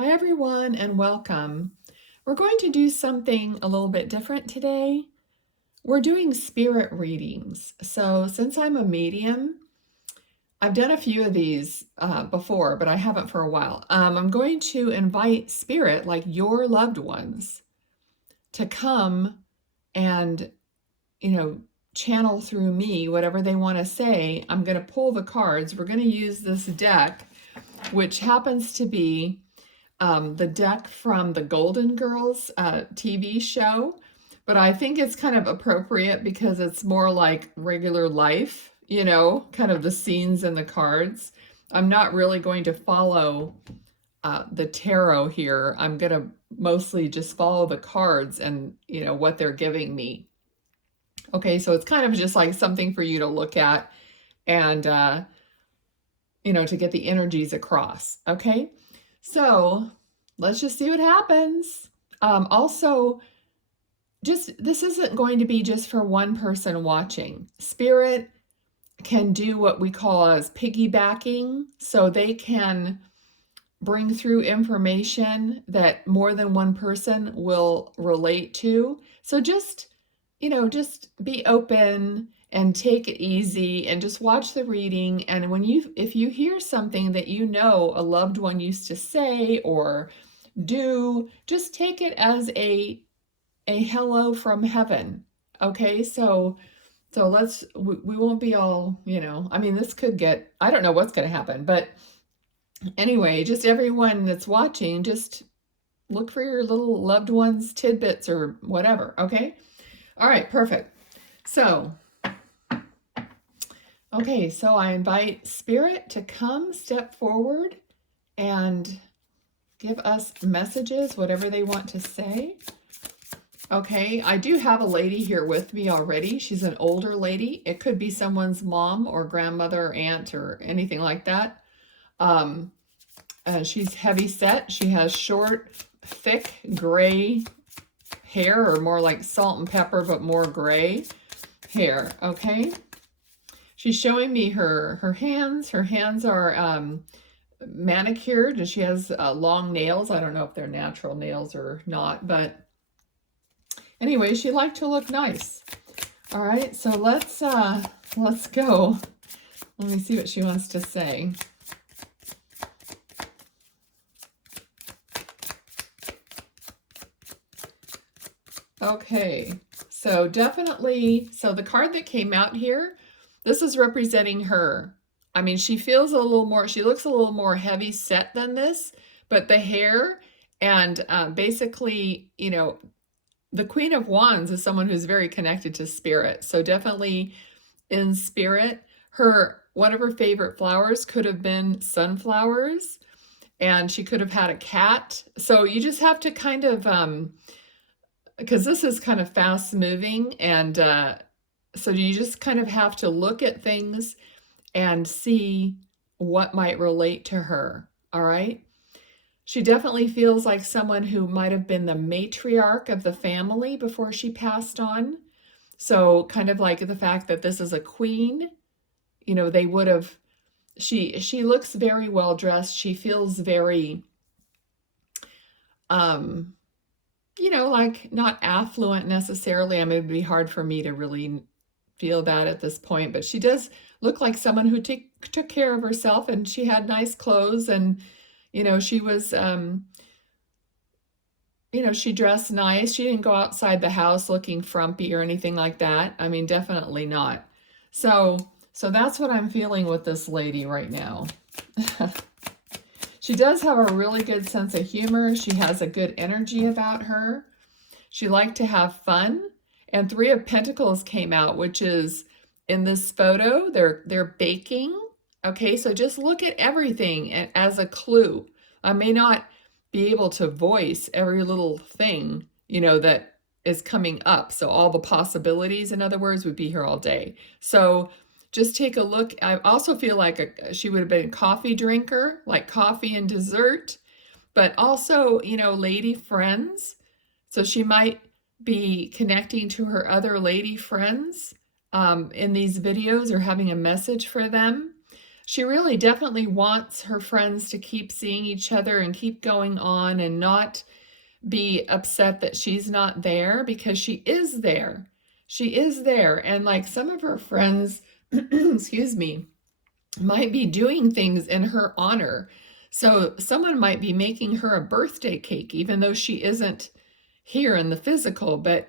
Hi everyone and welcome. We're going to do something a little bit different today. We're doing spirit readings. So since I'm a medium, I've done a few of these before, but I haven't for a while. I'm going to invite spirit, like your loved ones, to come and, channel through me whatever they want to say. I'm going to pull the cards. We're going to use this deck, which happens to be the deck from the Golden Girls TV show, but I think it's kind of appropriate because it's more like regular life, kind of the scenes and the cards. I'm not really going to follow the tarot here. I'm going to mostly just follow the cards and, what they're giving me. Okay, so it's kind of just like something for you to look at and, to get the energies across. Okay, so let's just see what happens. Also, this isn't going to be just for one person watching. Spirit can do what we call as piggybacking, so they can bring through information that more than one person will relate to. So just be open and take it easy and just watch the reading. And if you hear something that a loved one used to say or do, just take it as a hello from heaven. Okay, so we won't be all, this could get, I don't know what's going to happen, but anyway, just everyone that's watching, just look for your little loved ones tidbits or whatever. Okay, all right, perfect. So I invite spirit to come step forward and give us messages, whatever they want to say. Okay, I do have a lady here with me already. She's an older lady. It could be someone's mom or grandmother or aunt or anything like that. She's heavy set. She has short, thick, gray hair, or more like salt and pepper, but more gray hair. Okay. She's showing me her hands. Her hands are manicured, and she has long nails. I don't know if they're natural nails or not, but anyway, she liked to look nice. All right, so let's go. Let me see what she wants to say. Okay, so definitely, the card that came out here, this is representing her. I mean, she looks a little more heavy set than this, but the hair and basically, the Queen of Wands is someone who's very connected to spirit. So definitely in spirit, one of her favorite flowers could have been sunflowers, and she could have had a cat. So you just have to kind of, because this is kind of fast moving, and so you just kind of have to look at things and see what might relate to her. All right. She definitely feels like someone who might have been the matriarch of the family before she passed on. So kind of like the fact that this is a queen, they would have, she looks very well dressed. She feels very, like not affluent necessarily. I mean, it'd be hard for me to really feel that at this point, but she does look like someone who took care of herself, and she had nice clothes, and she was, she dressed nice. She didn't go outside the house looking frumpy or anything like that. I mean, definitely not. So that's what I'm feeling with this lady right now. She does have a really good sense of humor. She has a good energy about her. She liked to have fun. And Three of Pentacles came out, which is in this photo, they're baking. Okay, so just look at everything as a clue. I may not be able to voice every little thing, that is coming up. So all the possibilities, in other words, would be here all day. So just take a look. I also feel like she would have been a coffee drinker, like coffee and dessert, but also, lady friends. So she might be connecting to her other lady friends in these videos, or having a message for them. She really definitely wants her friends to keep seeing each other and keep going on and not be upset that she's not there, because she is there. She is there. And like some of her friends, excuse me, might be doing things in her honor. So someone might be making her a birthday cake, even though she isn't here in the physical, but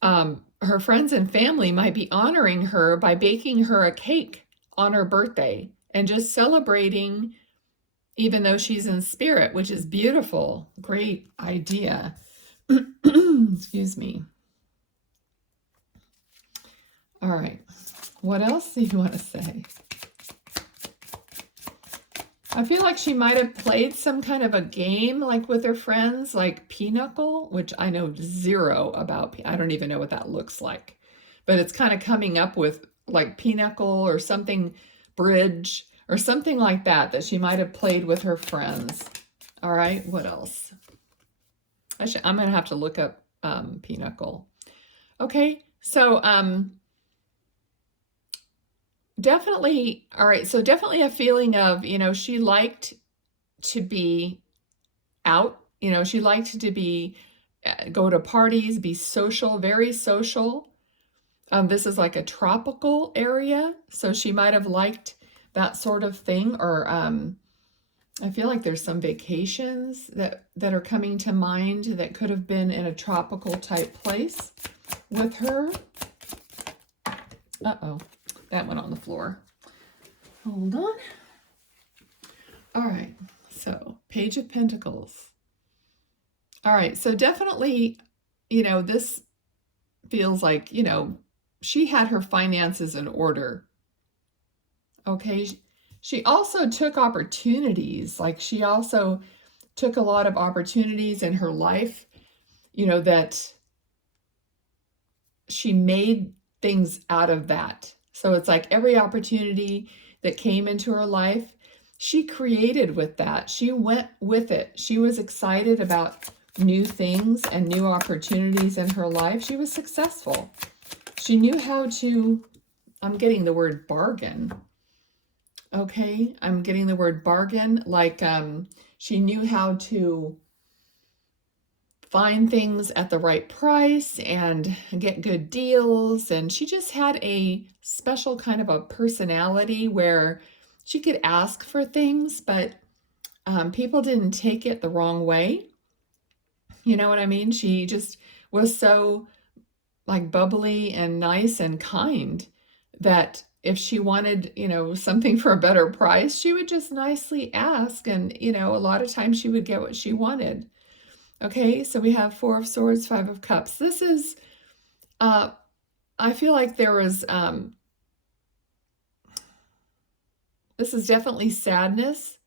her friends and family might be honoring her by baking her a cake on her birthday and just celebrating, even though she's in spirit, which is beautiful. Great idea. Excuse me. All right. What else do you want to say? I feel like she might have played some kind of a game like with her friends, like Pinochle, which I know zero about. I don't even know what that looks like. But it's kind of coming up with like Pinochle or something, bridge or something like that, that she might have played with her friends. All right, what else? I'm going to have to look up Pinochle. Okay, so definitely, all right, so definitely a feeling of, she liked to be out, she liked to be, go to parties, be social, very social. This is like a tropical area, so she might have liked that sort of thing, or I feel like there's some vacations that are coming to mind that could have been in a tropical type place with her. Uh-oh, that went on the floor. Hold on. All right, so Page of Pentacles. All right, so definitely, this feels like, she had her finances in order. Okay, she also took opportunities, like she also took a lot of opportunities in her life, that she made things out of that. So it's like every opportunity that came into her life, she created with that. She went with it. She was excited about new things and new opportunities in her life. She was successful. She knew how to, I'm getting the word bargain. Okay, I'm getting the word bargain, like she knew how to find things at the right price and get good deals. And she just had a special kind of a personality where she could ask for things, but people didn't take it the wrong way. You know what I mean? She just was so like bubbly and nice and kind that if she wanted, something for a better price, she would just nicely ask. And, a lot of times she would get what she wanted. Okay, so we have Four of Swords, Five of Cups. This is, I feel like there was, this is definitely sadness.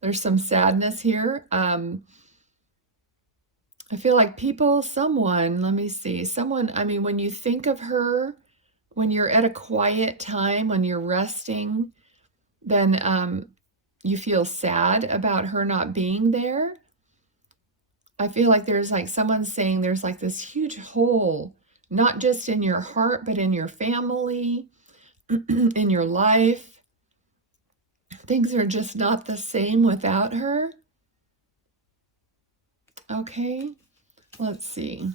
There's some sadness here. I feel like let me see, when you think of her, when you're at a quiet time, when you're resting, then you feel sad about her not being there. I feel like there's like someone saying there's like this huge hole, not just in your heart, but in your family, in your life. Things are just not the same without her. Okay, let's see.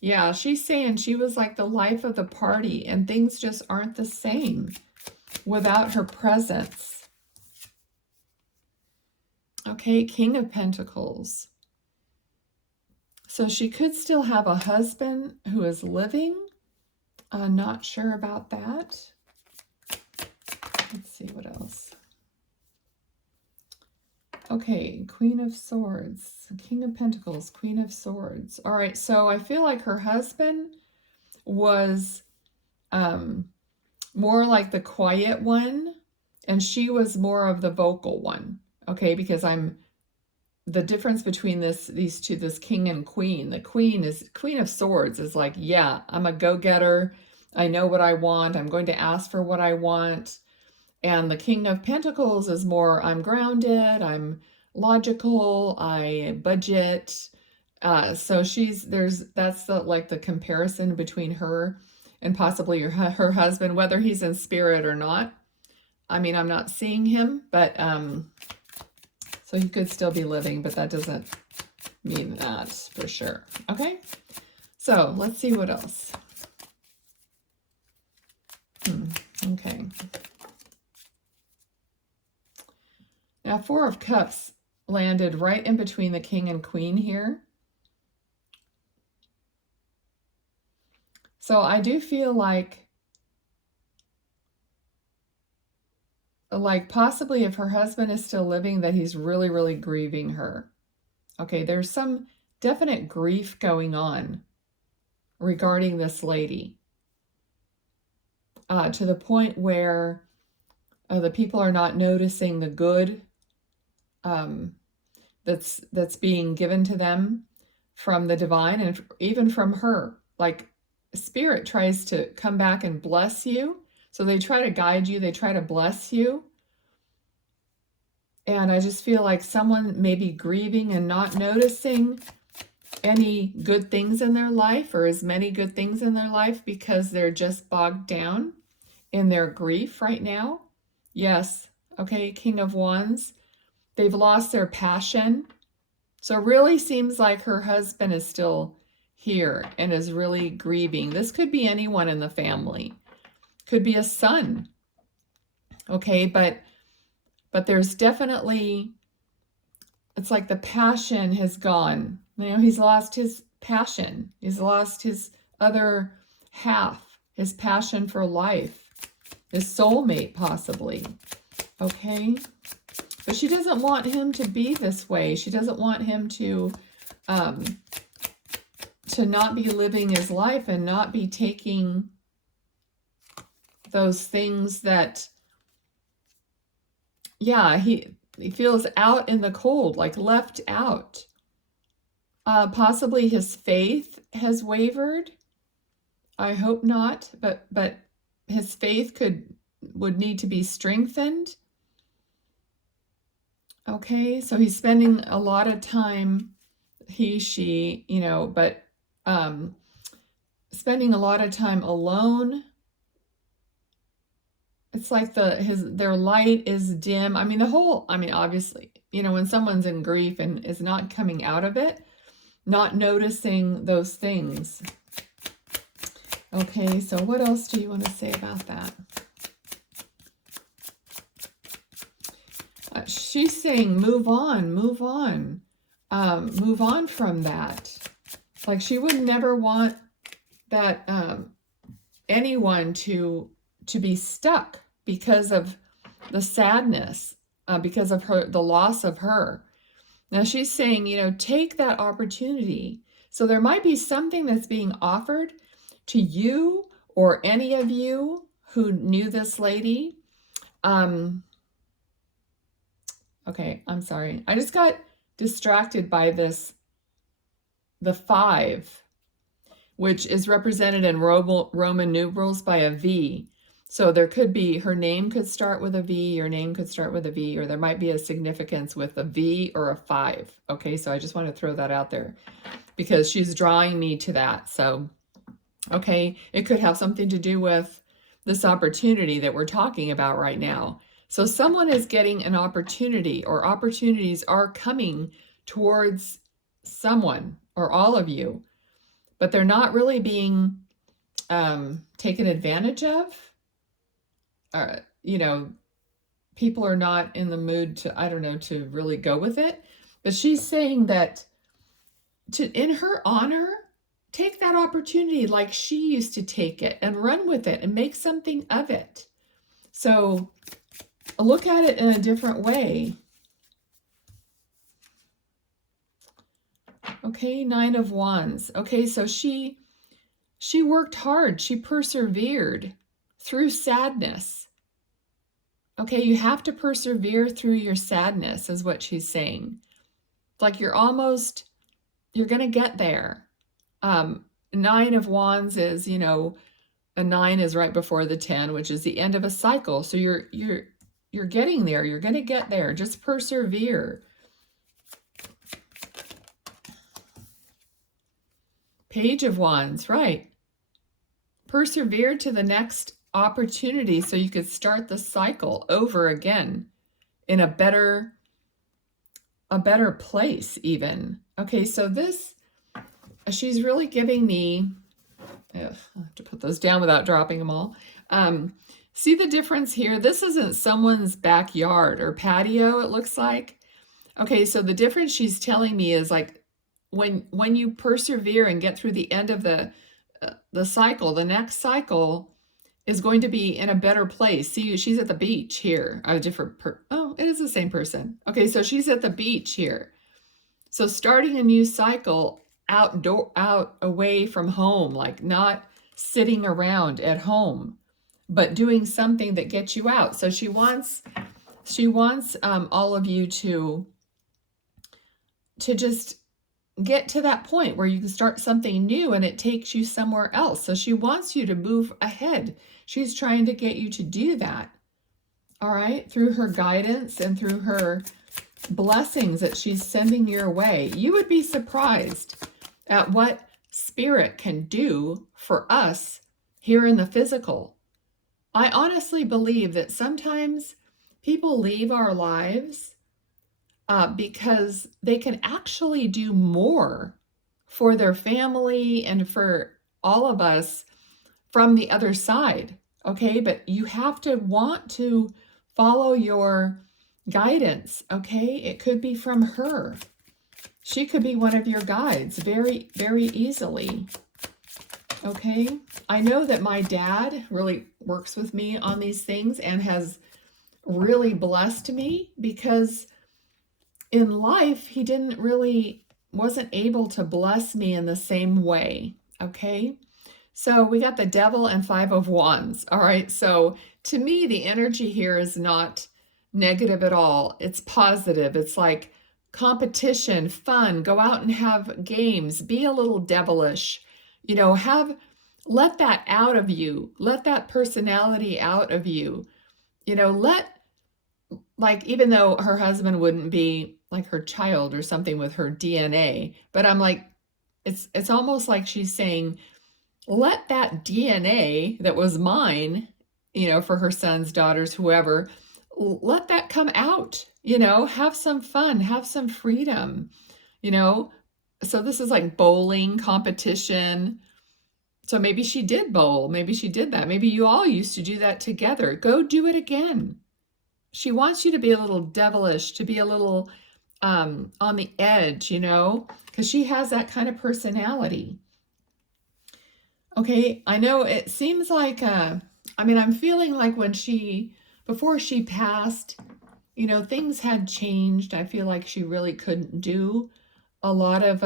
Yeah, she's saying she was like the life of the party and things just aren't the same without her presence. Okay, King of Pentacles. So she could still have a husband who is living. Not sure about that. Let's see what else. Okay, Queen of Swords, King of Pentacles, Queen of Swords. All right, so I feel like her husband was more like the quiet one, and she was more of the vocal one. Okay, because the difference between these two, this king and queen. The Queen of Swords is like, yeah, I'm a go-getter. I know what I want. I'm going to ask for what I want. And the King of Pentacles is more, I'm grounded, I'm logical, I budget. So that's the comparison between her and possibly her husband, whether he's in spirit or not. I mean, I'm not seeing him, but so he could still be living, but that doesn't mean that for sure. Okay, so let's see what else. Okay. Now, Four of Cups landed right in between the King and Queen here. So I do feel like possibly if her husband is still living, that he's really, really grieving her. Okay, there's some definite grief going on regarding this lady, to the point where the people are not noticing the good that's being given to them from the divine, and even from her. Like, Spirit tries to come back and bless you. So they try to guide you, they try to bless you. And I just feel like someone may be grieving and not noticing any good things in their life, or as many good things in their life, because they're just bogged down in their grief right now. Yes, okay, King of Wands. They've lost their passion. So it really seems like her husband is still here and is really grieving. This could be anyone in the family. Could be a son. Okay, but there's definitely, it's like the passion has gone. You know, he's lost his passion. He's lost his other half, his passion for life, his soulmate possibly. Okay, but she doesn't want him to be this way. She doesn't want him to not be living his life and not be taking those things that, yeah, he feels out in the cold, like left out. Possibly his faith has wavered. I hope not, but his faith would need to be strengthened. Okay, so he's spending a lot of time, she, you know, but spending a lot of time alone. It's like their light is dim. I mean, obviously, you know, when someone's in grief and is not coming out of it, not noticing those things. Okay, so what else do you want to say about that? She's saying move on, move on. Move on from that. Like, she would never want that anyone to be stuck because of the sadness, because of the loss of her. Now she's saying, you know, take that opportunity. So there might be something that's being offered to you or any of you who knew this lady. Okay, I'm sorry. I just got distracted by the 5, which is represented in Roman numerals by a V. So there could be, her name could start with a V, your name could start with a V, or there might be a significance with a V or a 5. Okay, so I just want to throw that out there because she's drawing me to that. So, okay, it could have something to do with this opportunity that we're talking about right now. So someone is getting an opportunity, or opportunities are coming towards someone or all of you, but they're not really being taken advantage of. You know, people are not in the mood to, I don't know, to really go with it. But she's saying that in her honor, take that opportunity like she used to take it and run with it and make something of it. So look at it in a different way. Okay, 9 of Wands. Okay, so she worked hard. She persevered through sadness. Okay, you have to persevere through your sadness, is what she's saying. It's like you're going to get there. 9 of Wands is, you know, a 9 is right before the 10, which is the end of a cycle. So you're getting there. You're going to get there. Just persevere. Page of Wands, right. persevere to the next opportunity so you could start the cycle over again in a better place even. Okay, so this, she's really giving me, I have to put those down without dropping them all. See the difference here? This isn't someone's backyard or patio, it looks like. Okay, so the difference she's telling me is like when you persevere and get through the end of the cycle, the next cycle is going to be in a better place. See, she's at the beach here. A different oh, it is the same person. Okay, so she's at the beach here. So starting a new cycle out away from home, like not sitting around at home, but doing something that gets you out. So she wants all of you to just get to that point where you can start something new and it takes you somewhere else. So she wants you to move ahead. She's trying to get you to do that. All right, through her guidance and through her blessings that she's sending your way. You would be surprised at what spirit can do for us here in the physical. I honestly believe that sometimes people leave our lives because they can actually do more for their family and for all of us from the other side, okay? But you have to want to follow your guidance, okay? It could be from her. She could be one of your guides very, very easily, okay? I know that my dad really works with me on these things and has really blessed me because in life, he wasn't able to bless me in the same way, okay? So we got the Devil and Five of Wands, all right? So to me, the energy here is not negative at all. It's positive. It's like competition, fun, go out and have games, be a little devilish, let that out of you, let that personality out of you, even though her husband wouldn't be like her child or something with her DNA, but I'm like, it's almost like she's saying, let that DNA that was mine, for her sons, daughters, whoever, let that come out, have some fun, have some freedom, so this is like bowling competition. So maybe she did bowl, maybe she did that, maybe you all used to do that together. Go do it again. She wants you to be a little devilish, to be a little on the edge, because she has that kind of personality. Okay, I know it seems like, I'm feeling like before she passed, things had changed. I feel like she really couldn't do a lot of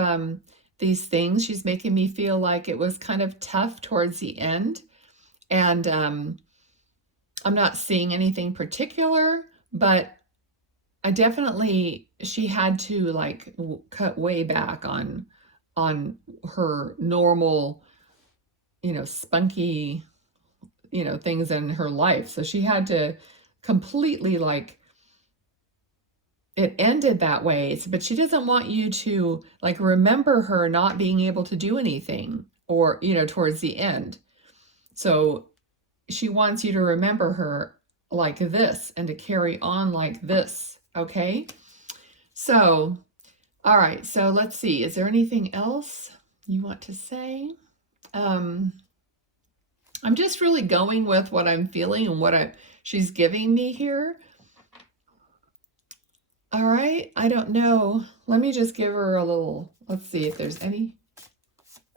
these things. She's making me feel like it was kind of tough towards the end. And I'm not seeing anything particular, but she had to cut way back on her normal, spunky, things in her life. So she had to completely it ended that way. But she doesn't want you to remember her not being able to do anything or, towards the end. So she wants you to remember her like this and to carry on like this. Okay. So, all right. So let's see. Is there anything else you want to say? I'm just really going with what I'm feeling and what she's giving me here. All right. I don't know. Let me just give her a little, let's see if there's any.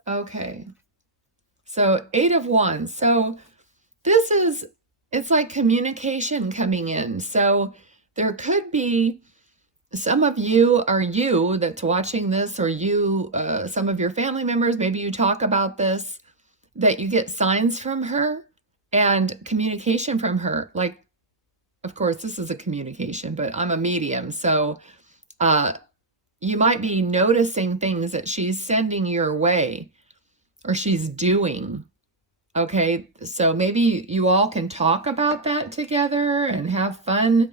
Okay. So 8 of Wands. So it's like communication coming in. So there could be some of you that's watching this, or some of your family members, maybe you talk about this, that you get signs from her and communication from her. Of course, this is a communication, but I'm a medium. So you might be noticing things that she's sending your way or she's doing. Okay, so maybe you all can talk about that together and have fun,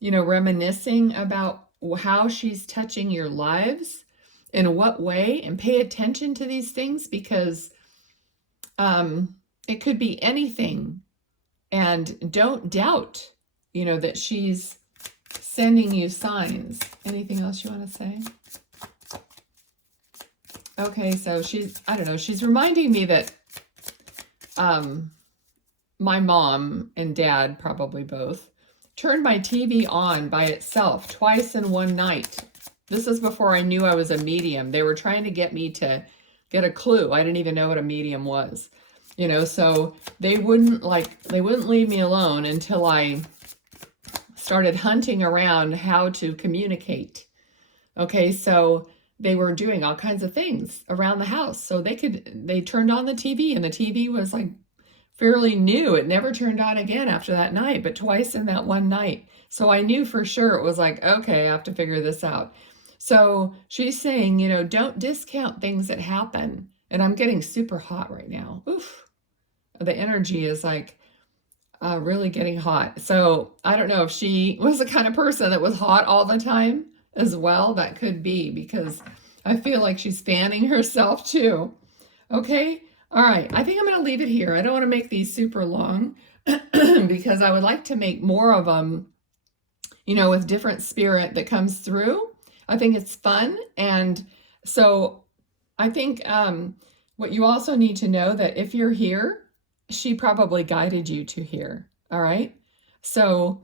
reminiscing about how she's touching your lives, in what way, and pay attention to these things because it could be anything. And don't doubt, that she's sending you signs. Anything else you want to say? Okay, so I don't know, she's reminding me that my mom and dad, probably both, turned my TV on by itself twice in one night. This is before I knew I was a medium. They were trying to get me to get a clue. I didn't even know what a medium was. So they wouldn't leave me alone until I started hunting around how to communicate. Okay, so they were doing all kinds of things around the house. So they turned on the TV, and the TV was like fairly new. It never turned on again after that night, but twice in that one night. So I knew for sure it was like, okay, I have to figure this out. So she's saying, don't discount things that happen. And I'm getting super hot right now. Oof. The energy is like really getting hot. So I don't know if she was the kind of person that was hot all the time as well. That could be, because I feel like she's fanning herself too. Okay. All right. I think I'm going to leave it here. I don't want to make these super long because I would like to make more of them, with different spirit that comes through. I think it's fun. And so I think what you also need to know, that if you're here, she probably guided you to here. All right. So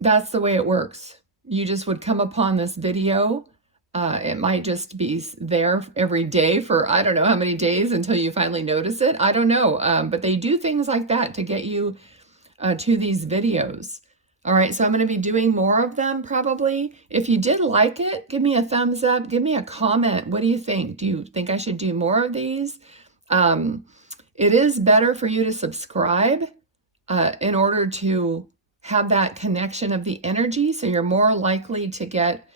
that's the way it works. You just would come upon this video. It might just be there every day for, I don't know how many days until you finally notice it. I don't know. But they do things like that to get you to these videos. All right. So I'm going to be doing more of them probably. If you did like it, give me a thumbs up. Give me a comment. What do you think? Do you think I should do more of these? It is better for you to subscribe in order to have that connection of the energy. So you're more likely to get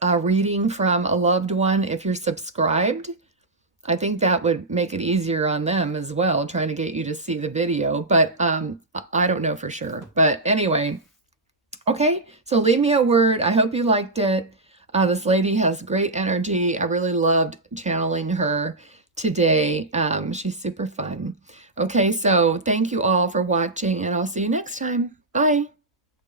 a reading from a loved one if you're subscribed. I think that would make it easier on them as well, trying to get you to see the video. But I don't know for sure. But anyway, okay. So leave me a word. I hope you liked it. This lady has great energy. I really loved channeling her today. She's super fun. Okay, so thank you all for watching, and I'll see you next time. Bye.